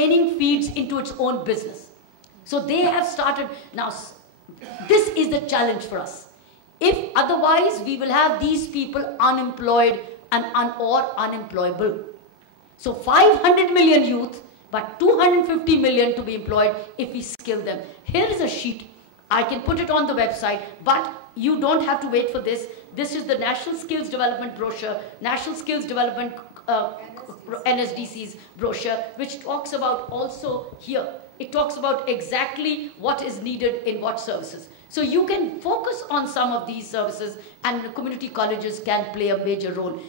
training feeds into its own business. So they have started, now this is the challenge for us. If otherwise, we will have these people unemployed and or unemployable. So 500 million youth, but 250 million to be employed if we skill them. Here is a sheet. I can put it on the website, but you don't have to wait for this. This is the National Skills Development brochure, National Skills Development NSDC's brochure, which talks about also here. It talks about exactly what is needed in what services. So you can focus on some of these services, and community colleges can play a major role.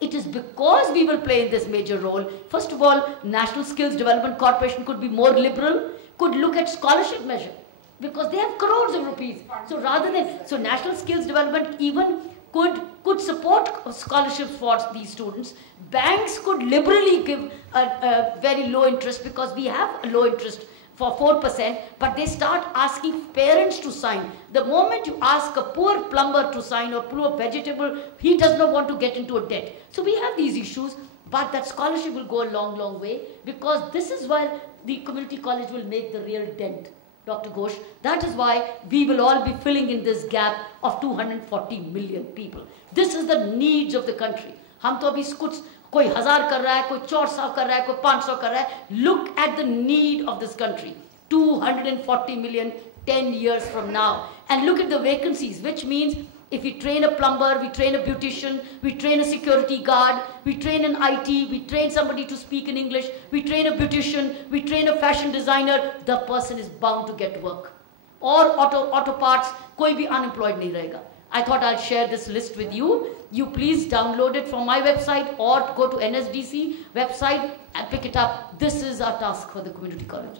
It is because we will play in this major role. First of all, National Skills Development Corporation could be more liberal, could look at scholarship measure, because they have crores of rupees. So rather than, so National Skills Development even could support scholarships for these students. Banks could liberally give a very low interest, because we have a low interest for 4%, but they start asking parents to sign. The moment you ask a poor plumber to sign or poor vegetable, he does not want to get into a debt. So we have these issues, but that scholarship will go a long, long way, because this is where the community college will make the real dent, Dr. Ghosh. That is why we will all be filling in this gap of 240 million people. This is the needs of the country. हम तो अभी कुछ कोई 1000 कर रहा है, कोई 400 कर रहा है, कोई 500 कर रहा है. Look at the need of this country. 240 million 10 years from now. And look at the vacancies, which means if we train a plumber, we train a beautician, we train a security guard, we train an IT, we train somebody to speak in English, we train a beautician, we train a fashion designer, the person is bound to get work. Or auto parts, koi bhi unemployed nahi rahega. I thought I'll share this list with you. You please download it from my website or go to NSDC website and pick it up. This is our task for the community colleges.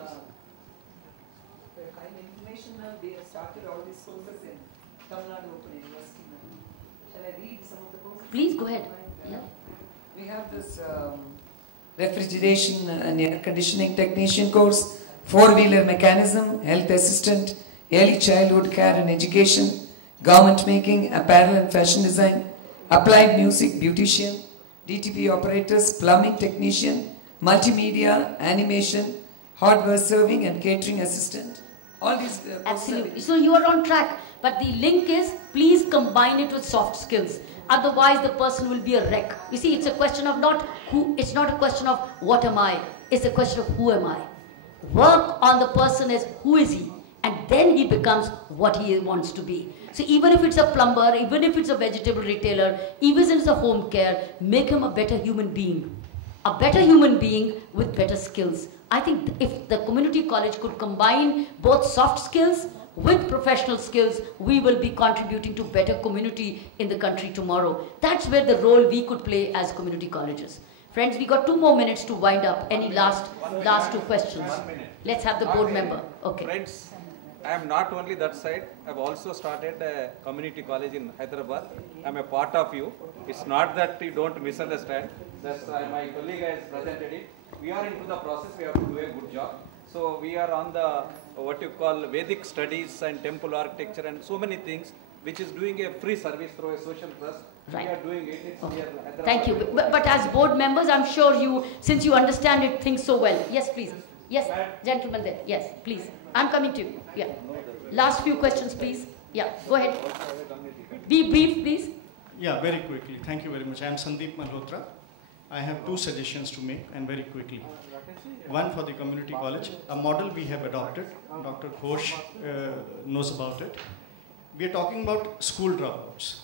They have started all these courses in Tamil Nadu Open University. Shall I read some of the courses? Please go ahead. Yeah. We have this refrigeration and air conditioning technician course, four-wheeler mechanism, health assistant, early childhood care and education, garment making, apparel and fashion design, applied music, beautician, DTP operators, plumbing technician, multimedia, animation, hardware serving and catering assistant. All these absolutely. So you are on track, but the link is please combine it with soft skills. Otherwise, the person will be a wreck. You see, it's a question of not who. It's not a question of what am I. It's a question of who am I. Work on the person as who is he, and then he becomes what he wants to be. So even if it's a plumber, even if it's a vegetable retailer, even if it's a home care, make him a better human being. A better human being with better skills. I think if the community college could combine both soft skills with professional skills, we will be contributing to better community in the country tomorrow. That's where the role we could play as community colleges. Friends, we got 2 more minutes to wind up. Any last 2 questions? 1 minute. Let's have the board member. Okay. Friends, I am not only that side. I have also started a community college in Hyderabad. I am a part of you. It's not that you don't misunderstand. That's my colleague has presented it. We are into the process. We have to do a good job. So we are on the what you call Vedic studies and temple architecture and so many things, which is doing a free service through a social trust. Right. We are doing it. It's Okay. here. Thank you. But as board members, I'm sure you, since you understand it, think so well. Yes, please. Yes, gentleman there. Yes, please. I'm coming to you. Yeah. Last few questions, please. Yeah, go ahead. Be brief, please. Yeah, very quickly. Thank you very much. I am Sandeep Malhotra. I have 2 suggestions to make, and very quickly. One for the community college, a model we have adopted. Dr. Ghosh knows about it. We are talking about school dropouts.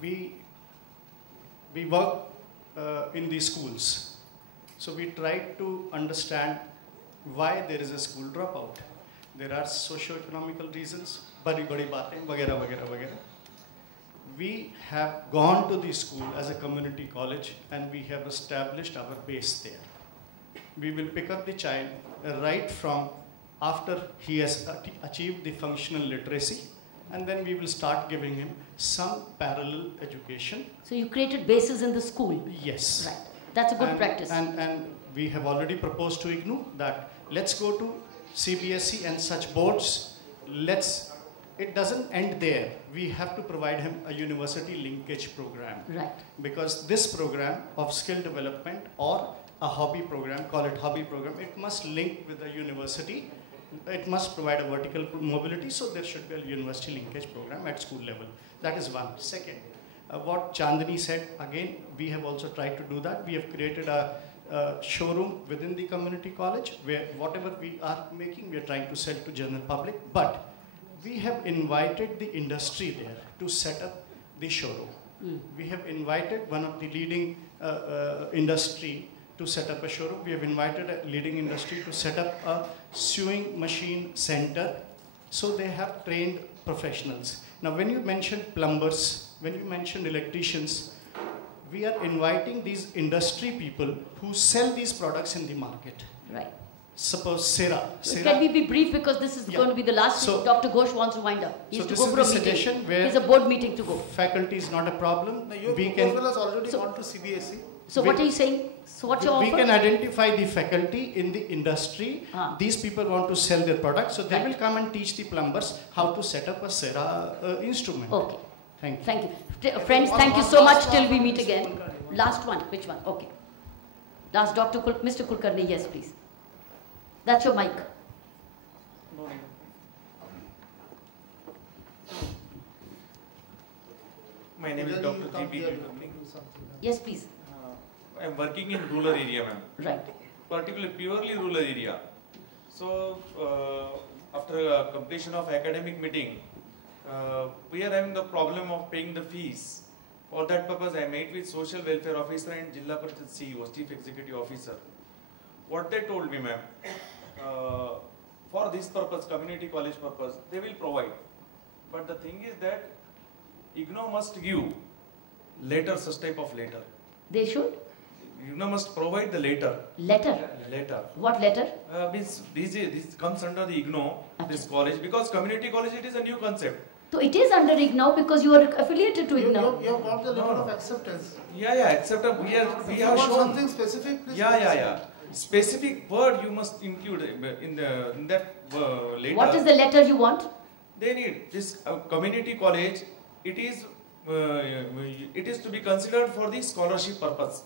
We work in these schools. So we try to understand why there is a school dropout. There are socio-economical reasons, badi baatein, vagera, vagera, vagera. We have gone to the school as a community college and we have established our base there. We will pick up the child right from after he has achieved the functional literacy, and then we will start giving him some parallel education. So you created bases in the school? Yes. Right. That's a good practice. And we have already proposed to IGNOU that let's go to CBSE and such boards. It doesn't end there. We have to provide him a university linkage program. Right. Because this program of skill development or a hobby program, call it hobby program. It must link with the university. It must provide a vertical mobility, so there should be a university linkage program at school level. That is one. Second, what Chandani said, again, we have also tried to do that. We have created a showroom within the community college where whatever we are making, we are trying to sell to general public, but we have invited the industry there to set up the showroom. We have invited one of the leading industry to set up a showroom. We have invited a leading industry to set up a sewing machine center. So they have trained professionals. Now when you mention plumbers, when you mention electricians, we are inviting these industry people who sell these products in the market. Right. Suppose Sera. Can we be brief, because this is going to be the last thing. Dr. Ghosh wants to wind up. He has to go for a meeting. There's a board meeting to go. Faculty is not a problem. No, your proposal has already gone to CBSE. So what are you saying? So what's your offer? We can identify the faculty in the industry. These people want to sell their products, so they will come and teach the plumbers how to set up a Sera instrument. Okay. Thank you. Thank you. Friends, thank you so much till we meet again. Last one. Which one? Okay. Last, Mr. Kulkarni. Yes, please. That's your mic. My name is Dr. G.B. Yes, please. I am working in rural area, ma'am. Right. Particularly purely rural area. So, after completion of academic meeting, we are having the problem of paying the fees. For that purpose, I met with social welfare officer and Jilla Parishad CEO, chief executive officer. What they told me, ma'am, for this purpose, community college purpose, they will provide. But the thing is that IGNOU must give letter, such type of letter. They should? IGNOU must provide the letter. Letter? Letter. What letter? This comes under the IGNOU, this college, because community college, it is a new concept. So it is under IGNOU because you are affiliated to IGNOU. You have got the letter of acceptance. Yeah, acceptance. We have shown something specific. Please. Yeah. Specific word you must include in that letter. What is the letter you want? They need this community college. It is to be considered for the scholarship purpose.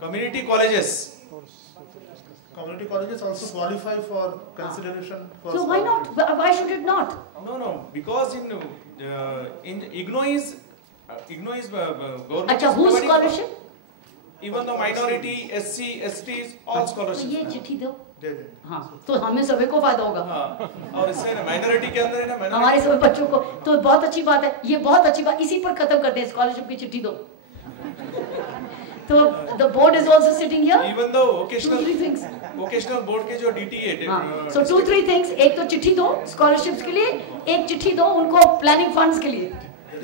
Community colleges. Community colleges also qualify for consideration. For so why not? Why should it not? No. Because in IGNOU is government. Acha, whose scholarship? Even the minority, SC, STs, all scholarships. तो ये चिट्ठी दो. दे दे. हाँ. तो हमें सभी को फायदा होगा. हाँ. और इससे minority के अंदर है ना. हमारे सभी बच्चों को तो बहुत अच्छी बात है. ये बहुत अच्छी बात. इसी पर खत्म करते हैं. स्कॉलरशिप की चिट्ठी दो. तो the board is also sitting here. Even though vocational board के जो DTA. So 2-3 things. एक तो चिट्ठी दो scholarships के लिए. एक चिट्ठी दो उनको planning funds के लिए.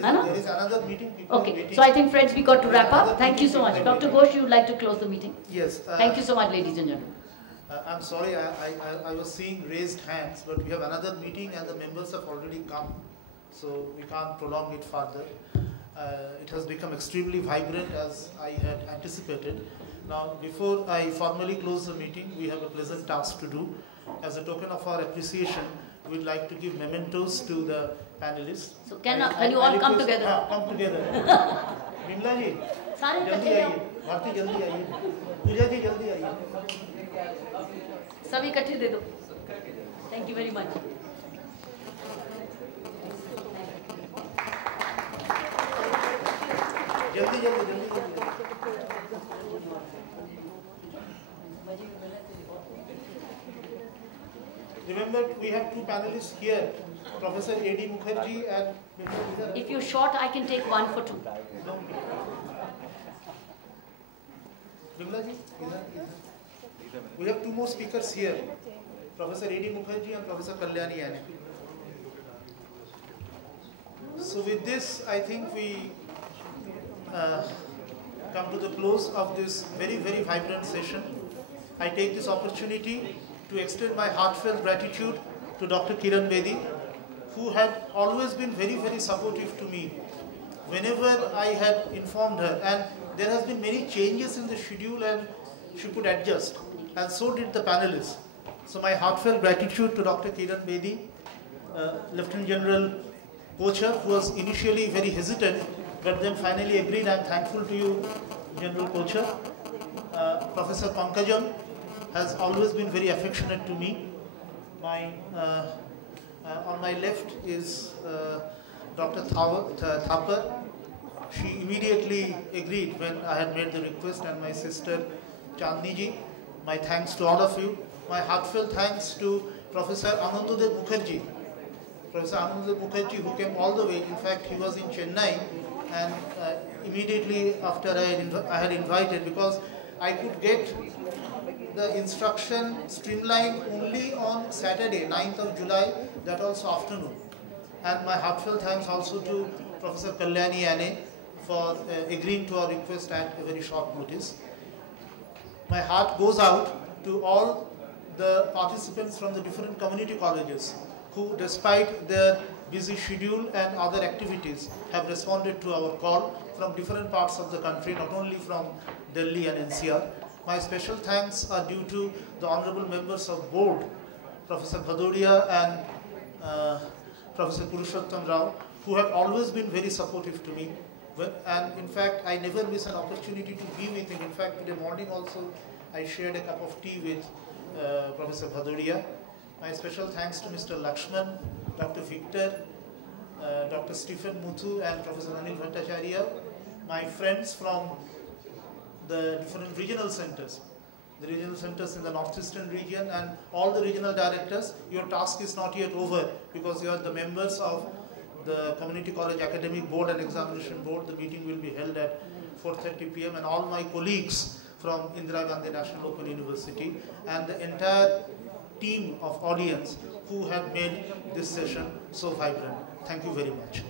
There is another meeting. Okay, so I think friends we got to wrap up. Thank you so much. Dr. Ghosh, you would like to close the meeting? Yes. Thank you so much, ladies and gentlemen. I'm sorry, I was seeing raised hands, but we have another meeting and the members have already come. So we can't prolong it further. It has become extremely vibrant as I had anticipated. Now, before I formally close the meeting, we have a pleasant task to do. As a token of our appreciation, we'd like to give mementos to the panelists. So can you all come together? Come together. Bimla ji, jaldi आइए. Bharti jaldi आइए. Pooja ji jaldi आइए. सभी इकट्ठे दे दो. Thank you very much. जल्दी. Remember, we have two panelists here, Professor A.D. Mukherjee and... If you're short, I can take one for 2. Bimla ji, we have two more speakers here, Professor A.D. Mukherjee and Professor Kalyani Ane. So with this, I think we come to the close of this very, very vibrant session. I take this opportunity to extend my heartfelt gratitude to Dr. Kiran Bedi, who had always been very, very supportive to me whenever I had informed her. And there has been many changes in the schedule and she could adjust. And so did the panelists. So my heartfelt gratitude to Dr. Kiran Bedi, Lieutenant General Kochhar, who was initially very hesitant, but then finally agreed. I'm thankful to you, General Kochhar. Professor Pankajam has always been very affectionate to me. On my left is Dr. Thapar. She immediately agreed when I had made the request, and my sister Chandni ji. My thanks to all of you. My heartfelt thanks to Professor Anandodev Mukherjee. Professor Anandodev Mukherjee, who came all the way. In fact, he was in Chennai, and immediately after I had invited, because I could get the instruction streamlined only on Saturday, 9th of July, that also afternoon. And my heartfelt thanks also to Professor Kalyani Ane for agreeing to our request at a very short notice. My heart goes out to all the participants from the different community colleges who, despite their busy schedule and other activities, have responded to our call from different parts of the country, not only from Delhi and NCR. My special thanks are due to the honorable members of board, Professor Bhadodia and Professor Purushottam Rao, who have always been very supportive to me. And in fact, I never miss an opportunity to be with him. In fact, today morning also, I shared a cup of tea with Professor Bhadodia. My special thanks to Mr. Lakshman, Dr. Victor, Dr. Stephen Muthu, and Professor Anil Bhattacharya, my friends from the different regional centers, the regional centers in the northeastern region, and all the regional directors. Your task is not yet over, because you are the members of the Community College Academic Board and Examination Board. The meeting will be held at 4:30 p.m. and all my colleagues from Indira Gandhi National Open University and the entire team of audience who have made this session so vibrant. Thank you very much.